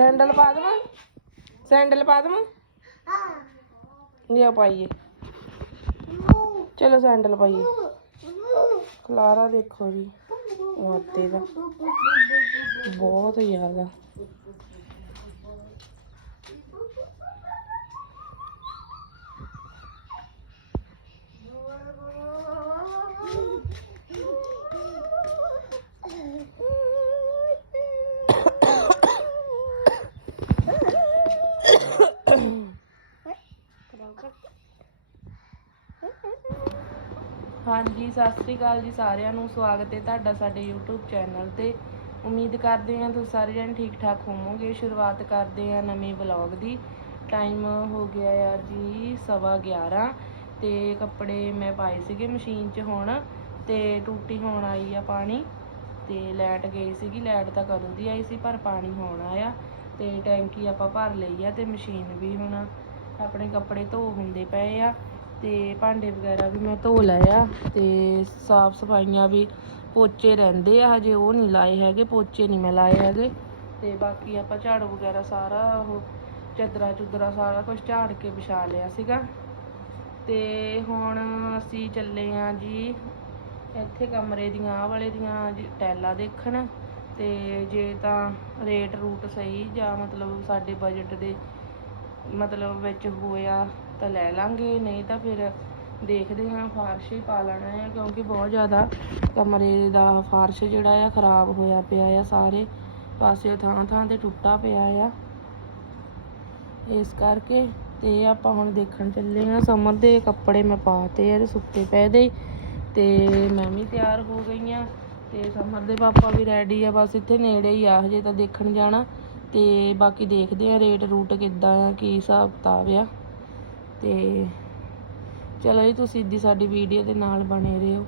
Sandal ਪਾ ਦੇਵਾਂ? Sandal ਪਾ ਦੇਵਾਂ? ਲਿਆ ਪਾਈਏ। ਚਲੋ ਸੈਂਡਲ ਪਾਈਏ। ਖਲਾਰਾ ਦੇਖੋ ਜੀ। ਵਾਤੇ ਦਾ। ਬਹੁਤ ਜ਼ਿਆਦਾ ਹਾਂਜੀ, ਸਤਿ ਸ੍ਰੀ ਅਕਾਲ ਜੀ ਸਾਰਿਆਂ ਨੂੰ। ਸਵਾਗਤ ਹੈ ਤੁਹਾਡਾ ਸਾਡੇ YouTube ਚੈਨਲ ਤੇ। ਉਮੀਦ ਕਰਦੇ ਹਾਂ ਤੁਸੀਂ ਸਾਰੇ ਜਣ ਠੀਕ ਠਾਕ ਹੋਵੋਗੇ। ਸ਼ੁਰੂਆਤ ਕਰਦੇ ਹਾਂ ਨਵੇਂ ਵਲੌਗ ਦੀ। ਟਾਈਮ ਹੋ ਗਿਆ ਆ ਜੀ ਸਵਾ 11 ਤੇ ਕੱਪੜੇ ਮੈਂ ਪਾਏ ਸੀਗੇ ਮਸ਼ੀਨ 'ਚ ਹੁਣ ਤੇ ਟੂਟੀ ਹੋਣ ਆਈ ਆ ਪਾਣੀ ਤੇ ਲੈਟ ਗਈ ਸੀਗੀ। ਲੈਟ ਤਾਂ ਕਦੋਂ ਦੀ ਆਈ ਸੀ ਪਰ ਪਾਣੀ ਹੋਣ ਆਇਆ ਤੇ ਟੈਂਕੀ ਆਪਾਂ ਭਰ ਲਈ ਆ ਤੇ ਮਸ਼ੀਨ ਵੀ ਹੁਣ ਆਪਣੇ ਕੱਪੜੇ ਧੋ ਹੁੰਦੇ ਪਏ ਆ। ਤੇ ਭਾਂਡੇ ਵਗੈਰਾ ਵੀ ਮੈਂ ਧੋ ਲਏ ਆ ਤੇ ਸਾਫ਼ ਸਫਾਈਆਂ ਵੀ ਪੋਚੇ ਰਹਿੰਦੇ ਆ, ਹਜੇ ਉਹ ਨਹੀਂ ਲਾਏ ਹੈਗੇ, ਪੋਚੇ ਨਹੀਂ ਮੈਂ ਲਾਏ ਹੈਗੇ। ਤੇ ਬਾਕੀ ਆਪਾਂ ਝਾੜੂ ਵਗੈਰਾ ਸਾਰਾ ਉਹ ਚੱਦਰਾ ਚੁਦਰਾ ਸਾਰਾ ਕੁਝ ਝਾੜ ਕੇ ਵਿਛਾ ਲਿਆ ਸੀਗਾ। ਤੇ ਹੁਣ ਅਸੀਂ ਚੱਲੇ ਆ ਜੀ ਇੱਥੇ ਕਮਰੇ ਦੀਆਂ ਆ ਵਾਲੇ ਦੀਆਂ ਟੈਲਾਂ ਦੇਖਣ। ਤੇ ਜੇ ਤਾਂ ਰੇਟ ਰੂਟ ਸਹੀ ਜਾਂ ਮਤਲਬ ਸਾਡੇ ਬਜਟ ਦੇ ਮਤਲਬ ਵਿੱਚ ਹੋਇਆ ਤਾਂ ਲੈ ਲਾਂਗੇ, ਨਹੀਂ ਤਾਂ ਫਿਰ ਦੇਖਦੇ ਹਾਂ, ਫਾਰਸ਼ ਹੀ ਪਾ ਲੈਣਾ ਹੈ, ਕਿਉਂਕਿ ਬਹੁਤ ਜ਼ਿਆਦਾ ਕਮਰੇ ਦਾ ਫਾਰਸ਼ ਜਿਹੜਾ ਆ ਖਰਾਬ ਹੋਇਆ ਪਿਆ ਆ, ਸਾਰੇ ਪਾਸੇ ਥਾਂ ਥਾਂ ਤੇ ਟੁੱਟਾ ਪਿਆ ਆ। ਇਸ ਕਰਕੇ ਤੇ ਆਪਾਂ ਹੁਣ ਦੇਖਣ ਚੱਲੇ ਹਾਂ, ਸਮਰ ਦੇ ਕੱਪੜੇ ਮੈਂ ਪਾਤੇ ਆ ਤੇ ਸੁੱਕੇ ਪਏ ਦੇ ਤੇ ਮੈਂ ਵੀ ਤਿਆਰ ਹੋ ਗਈ ਆ ਤੇ ਸਮਰ ਦੇ ਪਾਪਾ ਵੀ ਰੈਡੀ ਆ, ਬਸ ਇੱਥੇ ਨੇੜੇ ਹੀ ਆ, ਹਜੇ ਤਾਂ ਦੇਖਣ ਜਾਣਾ। ਤੇ ਬਾਕੀ ਦੇਖਦੇ ਆ ਰੇਟ ਰੂਟ ਕਿੱਦਾਂ ਆ, ਕੀ ਹਿਸਾਬ ਕਿਤਾਬ ਆ। ਤੇ ਚਲੋ ਜੀ ਤੁਸੀਂ ਸਿੱਧੀ ਸਾਡੀ ਵੀਡੀਓ ਦੇ ਨਾਲ ਬਣੇ ਰਹੋ।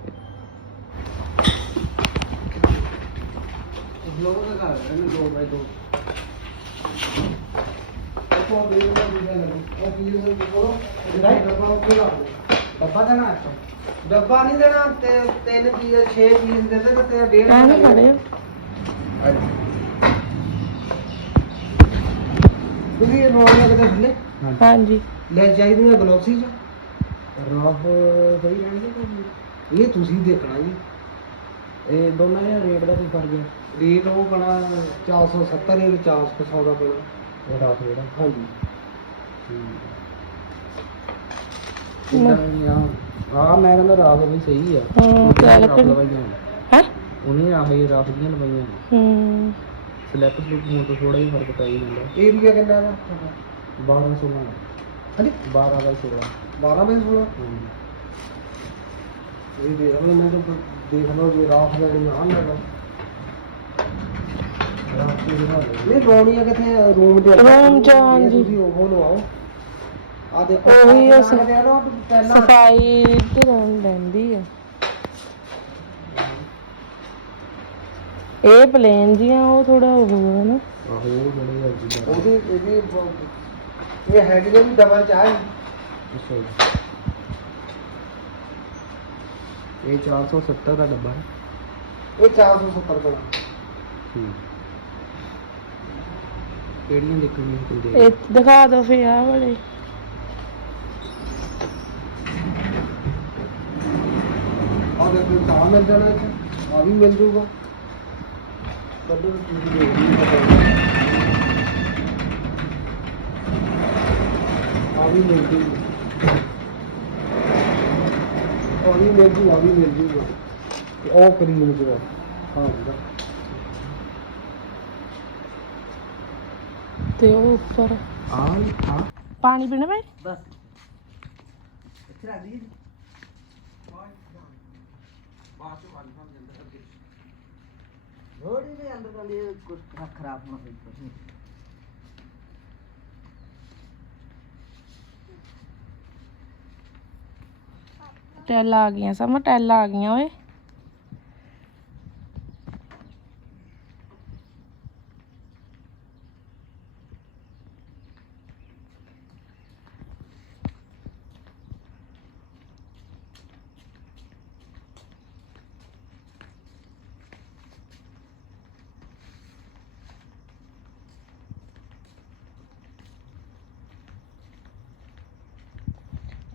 ਬਲੌਗ ਦਾ ਘਰ ਹੈ ਦੋ ਬਾਈ ਦੋ। ਆਪੋ ਬੇਲ ਦਾ ਵੀਡੀਓ ਲੱਗੋ ਉਹ ਵੀਡੀਓ ਦੇ ਕੋਲ ਡੱਬਾ ਉੱਤੇ ਲਾ ਦੋ ਡੱਬਾ ਦੇਣਾ ਡੱਬਾ ਨਹੀਂ ਦੇਣਾ ਤੇ ਤਿੰਨ ਪੀਸ 6 ਪੀਸ ਦੇ ਦੇ ਤੇ ਡੇਢ ਐਂ ਨੀ ਖੜੇ ਹੋ। ਤੁਸੀਂ ਇਹ ਨੋੜੀਆਂ ਕਿਤੇ ਥੱਲੇ? ਹਾਂਜੀ। ਲੈ ਚਾਹੀਦੀਆਂ ਗਲੋਸੀ ਚ। ਰਫ ਸਹੀ ਰਹਿਣਗੇ ਇਹ ਤੁਸੀਂ ਦੇਖਣਾ ਜੀ। ਇਹ ਦੋਨਾਂ ਦੇ ਰੇਟ ਦਾ ਕੀ ਫ਼ਰਕ ਹੈ? ਰੇਟ ਉਹ ਬਣਾ 470 ਇਹ 400 ਦਾ ਬਣਾ ਇਹ ਰਾਤ ਜਿਹੜਾ ਹਾਂਜੀ। ਹਾਂ। ਮੈਂ ਕਹਿੰਦਾ ਰਾਤ ਵੀ ਸਹੀ ਆ। ਹਾਂ ਲੱਗਣ ਲਵਾਈਆਂ। ਹੈ? ਉਹਨੇ ਆਹੀ ਰਾਤ ਦੀਆਂ ਲਵਾਈਆਂ। ਹੂੰ। ਸਲੈਪ ਸਲੂਪ ਨੂੰ ਤਾਂ ਥੋੜਾ ਜਿਹਾ ਫ਼ਰਕ ਪੈ ਹੀ ਜਾਂਦਾ। ਏਰੀਆ ਕਿੰਨਾ ਦਾ 12 16 ਹਾਂਜੀ? 12 ਬਾਈ 16 12 ਵਜੇ ਸੋਣਾ ਹਾਂਜੀ। ਇਹ ਦੇਖ ਲਓ ਇਹਨਾਂ ਤੋਂ ਦੇਖ ਲਓ ਜੇ ਰਾਤ ਦਾ ਦੀ ਦਿਖਾ ਦੇ। ਇਹ ਰੋਣੀਆਂ ਕਿੱਥੇ ਰੂਮ ਚ Room ਚ, ਹਾਂਜੀ। ਤੁਸੀਂ ਉਹ ਲਵਾਓ। ਆ ਦੇਖੋ ਉਹੀ ਦੇ ਪਹਿਲਾਂ ਸਫ਼ਾਈ ਤੇ ਰਹਿਣ ਰਹਿੰਦੀ ਆ। ਇਹ ਪਲੇਨ ਜੀਆਂ ਉਹ ਥੋੜਾ ਉਹ ਹੈ ਨਾ। ਆਹੋ ਉਹ ਜਿਹੜੇ ਆ ਜੀ। ਉਹਦੀ ਇਹਦੀ ਇਹ ਹੈਗੀਆਂ ਵੀ ਡਬਲ ਚਾਹ ਅੱਛਾ ਇਹ 470 ਦਾ ਡੱਬਾ ਹੈ ਇਹ 470 ਦਾ ਠੀਕ ਕਿਹੜੀਆਂ ਦੇਖਣੀਆਂ ਚਾਹੀਦੀਆਂ ਇਹ ਦਿਖਾ ਦੋ ਫੇ ਆ ਵਾਲੇ ਆ ਦੇਖੋ ਤਾਂ ਮਿਲ ਜਾਣਾ ਆ ਵੀ ਮਿਲ ਜੂਗਾ ਕੱਢੋ ਚੀਜ਼ ਦੇਖਣੀ ਆ ਵੀ ਮਿਲ ਜੂਗਾ ਆ ਵੀ ਮਿਲ ਜੂ ਆ ਵੀ ਮਿਲ ਜੂਗਾ ਤੇ ਉਹ ਕਰੀਮ ਜੋ ਹਾਂ ਜੀ ਤੇ ਉਹ ਉੱਪਰ ਆ ਆ ਪਾਣੀ ਪੀਣਾ ਮੈਂ ਬਸ ਇੱਥੇ ਰੱਖ ਦੀ ਥੋੜੀ ਦੇ ਅੰਦਰ ਤਾਂ ਇਹ ਕੁਝ ਖਰਾਬ ਹੋਣਾ ਚਾਹੀਦਾ ਟੈਲਾਂ ਆ ਗਈਆਂ ਸਮ ਟੈਲਾਂ ਆ ਗਈਆਂ ਓਏ।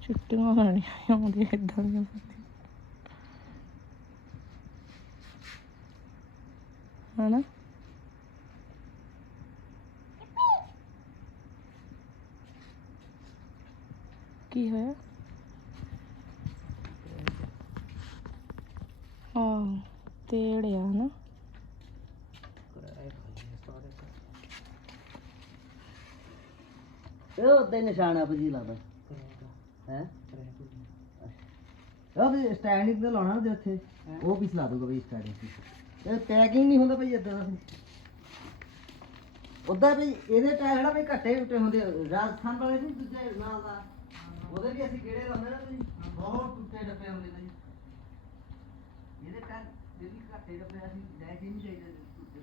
ਚਿੱਟੀਆਂ ਹਣੀਆਂ ਆਉਂਦੀਆਂ ਇਦਾਂ ਦੀਆਂ ਹਨਾ? ਕੀ ਹੋਇਆ? ਹਾਂ ਤੇੜਿਆ ਹਨਾ ਇਹ ਉੱਤੇ ਨਿਸ਼ਾਨ ਆਪ ਜੀ ਹੈ? ਉਹ ਵੀ ਸਟੈਂਡਿੰਗ ਤੇ ਲਾਉਣਾ ਤੇ ਉੱਥੇ। ਉਹ ਪੀਸ ਲਾ ਦੂਗਾ ਬਈ ਸਟੈਂਡਿੰਗ ਇਹ ਪੈਕਿੰਗ ਨਹੀਂ ਹੁੰਦਾ ਭਈ ਇਦਾਂ ਦਾ। ਉਦਾਂ ਵੀ ਇਹਦੇ ਟਾਇਰ ਜਿਹੜਾ ਵੀ ਘੱਟੇ ਟੁੱਟੇ ਹੁੰਦੇ। ਰਾਜਸਥਾਨ ਵਾਲੇ ਵੀ ਦੂਜੇ ਨਾਲ ਦਾ? ਉਹਦੇ ਵੀ ਅਸੀਂ ਕਿਹੜੇ ਲਾਉਂਦੇ ਨਾ ਤੁਸੀਂ ਬਹੁਤ ਟੁੱਟੇ ਡੱਬੇ ਹੁੰਦੇ ਨੇ ਇਹਦੇ ਟਾਇਰ ਜਿਹੜੀ ਘੱਟੇ ਡੱਬੇ ਅਸੀਂ ਲੈ ਕੇ ਨਹੀਂ ਜਾਈਦੇ ਟੁੱਟੇ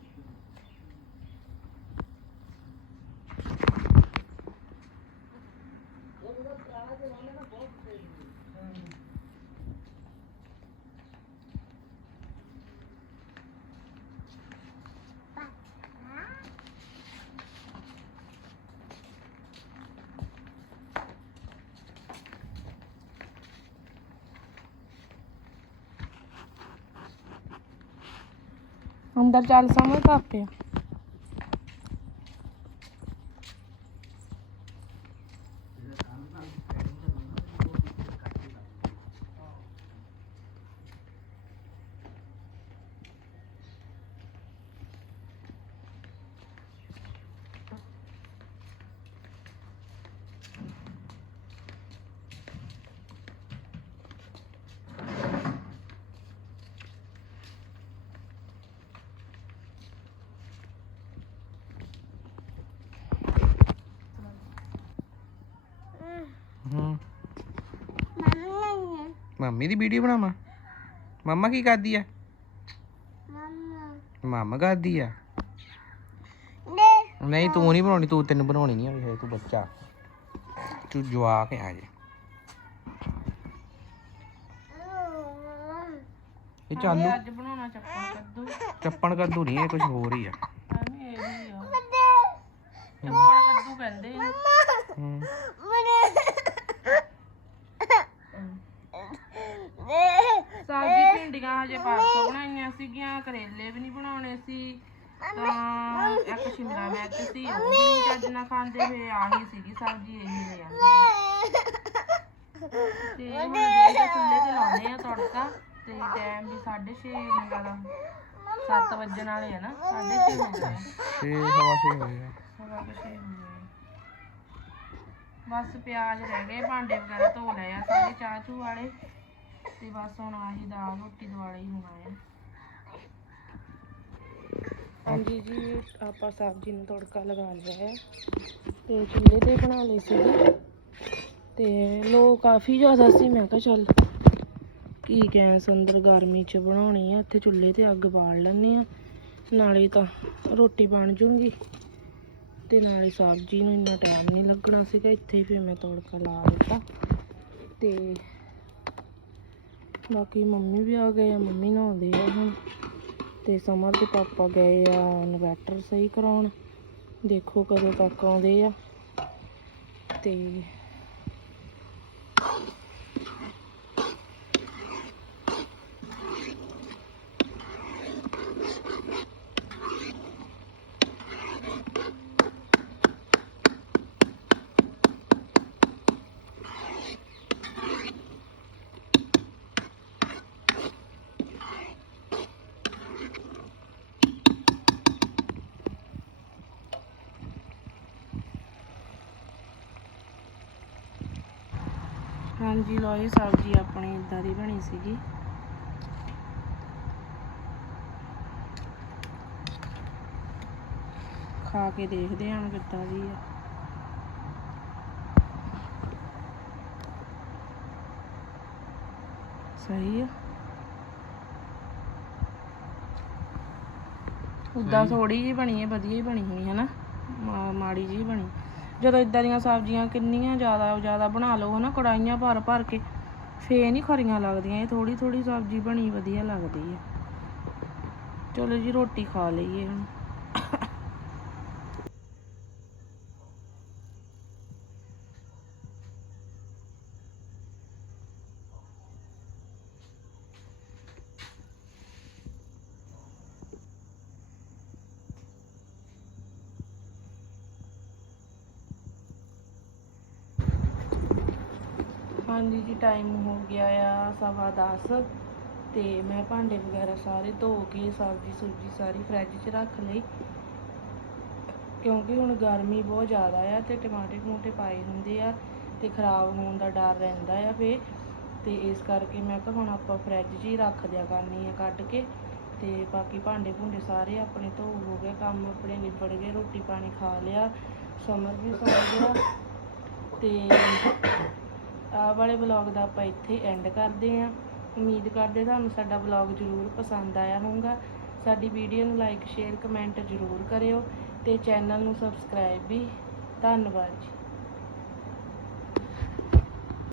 ਅੰਦਰ ਚੱਲ ਸਮਝ ਤਾਂ ਪਿਆ ਹੂੰ ਮੰਮੀ ਦੀ ਵੀਡੀਓ ਬਣਾਵਾਂ? ਮੰਮਾ ਕੀ ਕਰਦੀ ਆ? ਮੰਮਾ ਕਰਦੀ ਆ? ਨਹੀਂ ਤੂੰ ਨਹੀਂ ਬਣਾਉਣੀ ਤੂੰ ਤੈਨੂੰ ਬਣਾਉਣੀ ਨਹੀਂ ਆਈ ਤੂੰ ਬੱਚਾ। ਤੂੰ ਜਵਾਕ ਆ ਜੇ ਇਹ ਚਾਲੂ। ਅੱਜ ਬਣਾਉਣਾ ਚੱਪਾ ਕੱਦੂ। ਚੱਪਣ ਕੱਦੂ ਨਹੀਂ ਇਹ ਕੁਝ ਹੋਰ ਹੀ ਆ। ਚੱਪੜ ਕੱਦੂ ਕਹਿੰਦੇ ਆ। ਭਿੰਡੀਆਂ ਹਜੇ ਪਰਸੋਂ ਬਣਾਈਆਂ ਸੀਗੀਆਂ ਕਰੇਲੇ ਵੀ ਨਹੀਂ ਬਣਾਉਣੇ ਸੀ। ਤਾਂ ਇੱਕ ਸ਼ਿਮਲਾ ਮਿਰਚ ਸੀ ਉਹ ਵੀ ਨਹੀਂ ਚੱਜ ਨਾਲ ਖਾਂਦੇ ਫੇ ਆਹੀ ਸੀਗੀ ਸਬਜ਼ੀ ਇਹੀ ਲੈ ਆਂਦੀ ਤੇ ਹੁਣ ਜਿਹੜੇ ਚੁੱਲ੍ਹੇ ਤੇ ਲਾਉਣੇ ਆ ਤੜਕਾ ਤੇ ਟਾਈਮ ਵੀ 6:30 ਮੈਨੂੰ ਲੱਗਦਾ 7 ਵੱਜਣ ਵਾਲੇ ਆ ਨਾ 6:30 ਹੋ ਗਏ। ਆ। ਛੇ ਹਵਾ ਛੇ ਹੋਏ ਆ। ਸਵਾ ਕੁ ਛੇ ਹੋ ਗਏ। ਬਸ ਪਿਆਜ਼ ਰਹਿ ਗਏ ਭਾਂਡੇ ਵਗੈਰਾ ਧੋ ਲਏ ਆ ਸਾਰੇ ਚਾਹ ਚੂ ਵਾਲੇ। ਤੇ ਬਸ ਹੁਣ ਆਹੀ ਦਾਲ ਰੋਟੀ ਦੁਆਲੇ ਹੀ ਹੋਣਾ ਆ। ਹਾਂਜੀ ਜੀ, ਆਪਾਂ ਸਬਜ਼ੀ ਨੂੰ ਤੜਕਾ ਲਗਾ ਲਿਆ ਹੈ ਤੇ ਚੁੱਲ੍ਹੇ ਤੇ ਬਣਾ ਲਈ ਸੀਗੀ ਤੇ ਲੋ ਕਾਫੀ ਜ਼ਿਆਦਾ ਸੀ, ਮੈਂ ਕਿਹਾ ਚੱਲ ਕੀ ਗੈਸ ਅੰਦਰ ਗਰਮੀ 'ਚ ਬਣਾਉਣੀ ਆ, ਇੱਥੇ ਚੁੱਲ੍ਹੇ ਤੇ ਅੱਗ ਬਾਲ ਲੈਂਦੇ ਆ। ਨਾਲੇ ਤਾਂ ਰੋਟੀ ਬਣ ਜੂਗੀ ਤੇ ਨਾਲੇ ਸਬਜ਼ੀ ਨੂੰ ਇੰਨਾ ਟਾਈਮ ਨਹੀਂ ਲੱਗਣਾ ਸੀਗਾ, ਇੱਥੇ ਹੀ ਫਿਰ ਮੈਂ ਤੜਕਾ ਲਾ ਦਿੱਤਾ। ਤੇ ਬਾਕੀ ਮੰਮੀ ਵੀ ਆ ਗਏ ਆ, ਮੰਮੀ ਨਹਾਉਂਦੇ ਆ ਹੁਣ। ਤੇ ਸਮਰ ਦੇ ਪਾਪਾ ਗਏ ਆ ਇਨਵੈਟਰ ਸਹੀ ਕਰਾਉਣ। ਦੇਖੋ ਕਦੋਂ ਤੱਕ ਆਉਂਦੇ ਆ। ਤੇ ਹਾਂਜੀ ਲੋ ਇਹ ਸਬਜ਼ੀ ਆਪਣੀ ਇਦਾਂ ਦੀ ਬਣੀ ਸੀਗੀ। ਖਾ ਕੇ ਦੇਖਦੇ ਹਾਂ ਕਿੱਦਾਂ ਦੀ ਆ। ਸਹੀ ਆ। ਉਦਾਂ ਥੋੜੀ ਜਿਹੀ ਬਣੀ ਹੈ ਵਧੀਆ ਹੀ ਬਣੀ ਹੋਣੀ ਹੈ ਨਾ? ਮਾ- ਮਾੜੀ ਜਿਹੀ ਬਣੀ। ਜਦੋਂ ਇਦਾਂ ਦੀਆਂ ਸਬਜ਼ੀਆਂ ਕਿੰਨੀਆਂ ਜ਼ਿਆਦਾ ਜ਼ਿਆਦਾ ਬਣਾ ਲਓ, ਹਨਾ ਕੜਾਈਆਂ ਭਰ ਭਰ ਕੇ ਫੇ ਨਹੀਂ ਖਰੀਆਂ ਲੱਗਦੀਆਂ, ਇਹ ਥੋੜੀ ਥੋੜੀ ਸਬਜ਼ੀ ਬਣੀ ਵਧੀਆ ਲੱਗਦੀ ਹੈ ਚਲੋ ਜੀ, ਰੋਟੀ ਖਾ ਲਈਏ ਹੁਣ। ਹਾਂਜੀ ਜੀ ਟਾਈਮ ਹੋ ਗਿਆ ਆ ਸਵਾ 10 ਤੇ ਮੈਂ ਭਾਂਡੇ ਵਗੈਰਾ ਸਾਰੇ ਧੋ ਕੇ ਸਬਜ਼ੀ ਸੁਬਜ਼ੀ ਸਾਰੀ ਫਰਿੱਜ 'ਚ ਰੱਖ ਲਈ। ਕਿਉਂਕਿ ਹੁਣ ਗਰਮੀ ਬਹੁਤ ਜ਼ਿਆਦਾ ਆ ਤੇ ਟਮਾਟਰ ਟਮੂਟੇ ਪਾਏ ਹੁੰਦੇ ਆ ਤੇ ਖਰਾਬ ਹੋਣ ਦਾ ਡਰ ਰਹਿੰਦਾ ਆ ਫੇ ਤੇ ਇਸ ਕਰਕੇ ਮੈਂ ਕਿਹਾ ਹੁਣ ਆਪਾਂ ਫਰਿੱਜ 'ਚ ਹੀ ਰੱਖ ਦਿਆ ਕਰਨੀ ਆ ਕੱਢ ਕੇ ਤੇ ਬਾਕੀ ਭਾਂਡੇ ਭੁੰਡੇ ਸਾਰੇ ਆਪਣੇ ਧੋ ਹੋ ਗਏ, ਕੰਮ ਆਪਣੇ ਨਿਬੜ ਗਏ, ਰੋਟੀ ਪਾਣੀ ਖਾ ਲਿਆ ਸਮਰ ਵੀ ਸੌ ਗਿਆ ਤੇ ਆਹ ਵਾਲੇ ਵਲੌਗ ਦਾ ਆਪਾਂ ਇੱਥੇ ਐਂਡ ਕਰਦੇ ਆਂ ਉਮੀਦ ਕਰਦੇ ਤੁਹਾਨੂੰ ਸਾਡਾ ਵਲੌਗ ਜ਼ਰੂਰ ਪਸੰਦ ਆਇਆ ਹੋਊਗਾ। ਸਾਡੀ ਵੀਡੀਓ ਨੂੰ ਲਾਈਕ ਸ਼ੇਅਰ ਕਮੈਂਟ ਜ਼ਰੂਰ ਕਰਿਓ ਤੇ ਚੈਨਲ ਨੂੰ ਸਬਸਕ੍ਰਾਈਬ ਵੀ। ਧੰਨਵਾਦ ਜੀ।